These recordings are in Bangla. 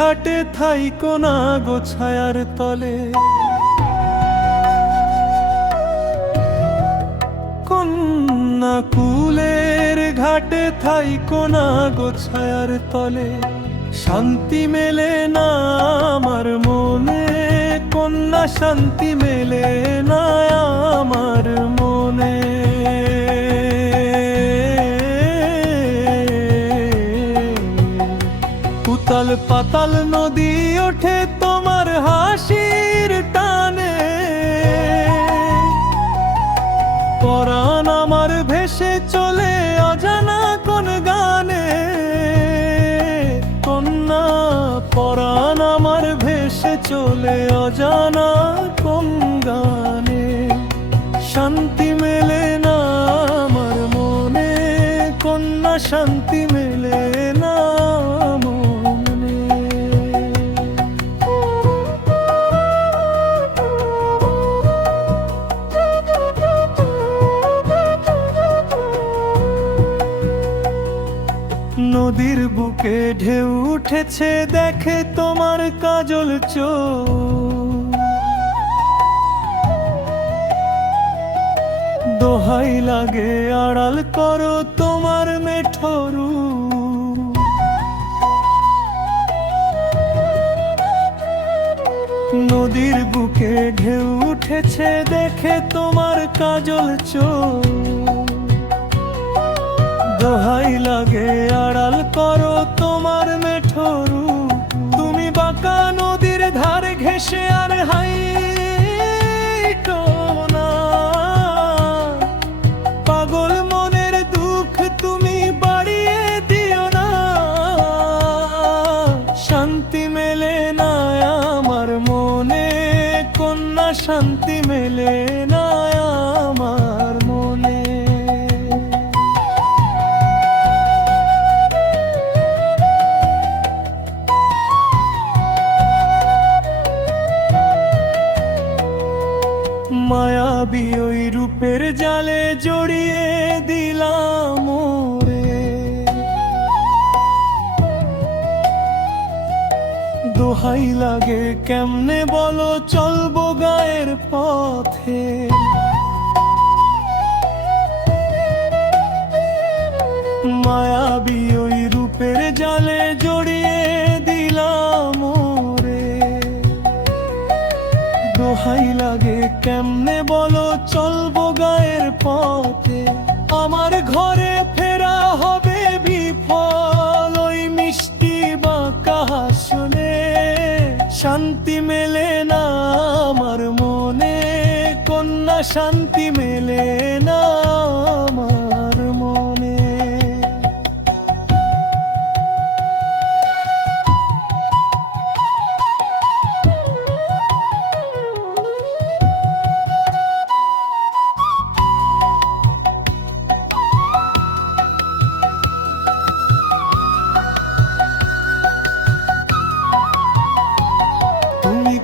ঘাটে থাইকো না গো ছায়ার তলে, কন্যা কুলের ঘাটে থাইকো না গো ছায়ার তলে। শান্তি মেলে না আমার মনে, কন্যা শান্তি মেলে না আমার মনে। উতাল পাতাল নদী ওঠে তোমার হাসির টানে, পরাণ আমার ভেসে চলে অজানা কোন গানে। কন্যা পরাণ আমার ভেসে চলে অজানা কোন গানে। শান্তি মেলে না আমার মনে, কন্যা শান্তি মেলে না মনে। নদীর বুকে ঢেউ উঠেছে দেখে তোমার কাজল চোখ, দোহাই লাগে আড়াল করো তোমার মেঠো রূপ। নদীর বুকে ঢেউ উঠেছে দেখে তোমার কাজল চোখ, দোহাই লাগে আড়াল করো তোমার মেঠো রূপ। তুমি বাঁকা নদীর ধারে ঘেঁষে আর হাইটো না, পাগল মনের দুঃখ তুমি বাড়িয়ে দিও না। শান্তি মেলে না আমার মনে, কন্যা শান্তি মেলে না আমার মনে। মায়াবী ওই রূপের জালে জড়িয়ে দিলাম ওরে, দোহাই লাগে কেমনে বলো চলবো গায়ের পথে। মায়াবী ওই রূপের জালে জড়িয়ে দিলাম ওরে, দোহাই লাগে কেমনে বলো চলবো গায়ের পথে। আমার ঘরে ফেরা হবে বিফল ওই মিষ্টি বাঁকা হাসলে। শান্তি মেলে না আমার মনে, কন্যা শান্তি মেলে না আমার মনে।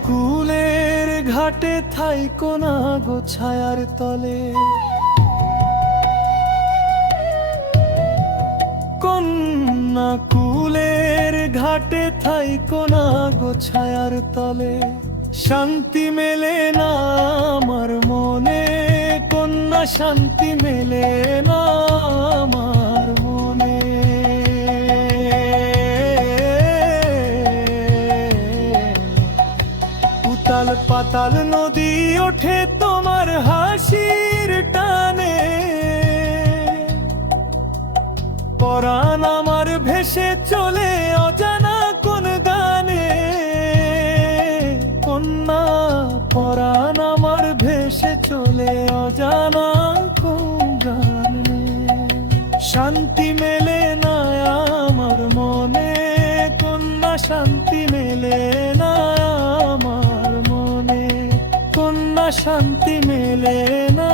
কুলের ঘাটে থাইকো না গো ছায়ার তলে, কন্যা কুলের ঘাটে থাইকো না গো ছায়ার তলে। শান্তি মেলে না আমার মনে, কন্যা শান্তি মেলে না আমার মনে। উতাল পাতাল নদী ওঠে তোমার হাসির টানে, পরাণ আমার ভেসে চলে অজানা কোন গানে। কন্যা পরাণ আমার ভেসে চলে অজানা কোন গানে। শান্তি মেলে না আমার মনে, কন্যা শান্তি মেলে না আমার মনে। কন্যা শান্তি মেলে না।